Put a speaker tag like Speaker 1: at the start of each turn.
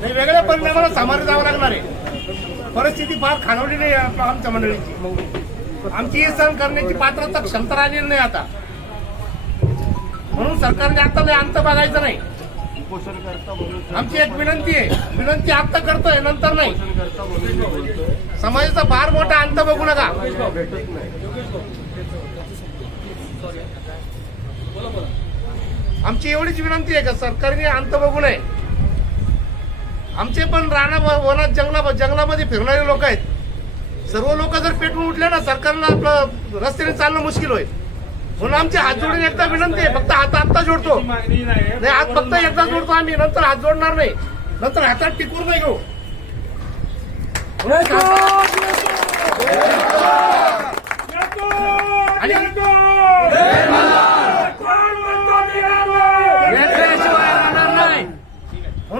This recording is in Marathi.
Speaker 1: नाही वेगळ्या परिणामाला सामोरे जावं लागणार आहे. परिस्थिती फार खानवलेली नाही आमच्या मंडळीची. आमची सण करण्याची पात्रता क्षमता राहिलेली नाही आता. म्हणून सरकारने आता नाही अंत बघायचं नाही. आमची एक विनंती आहे. विनंती आता करतोय नंतर नाही. समाजाचा फार मोठा अंत बघू नका. आमची एवढीच विनंती आहे का सरकारने अंत बघू नये. आमचे पण राणा वनात जंगला जंगलामध्ये फिरणारे लोक आहेत. सर्व लोक जर पेटून उठले ना सरकारला आपलं रस्त्याने चालणं मुश्किल होईल. म्हणून आमची हात जोडून एकदा विनंती आहे फक्त हात आत्ता जोडतो.
Speaker 2: नाही
Speaker 1: नाही हात फक्त एकदा जोडतो आम्ही नंतर हात जोडणार नाही. नंतर हातात टिकून नाही घेऊ आणि याशिवाय राहणार नाही म्हणून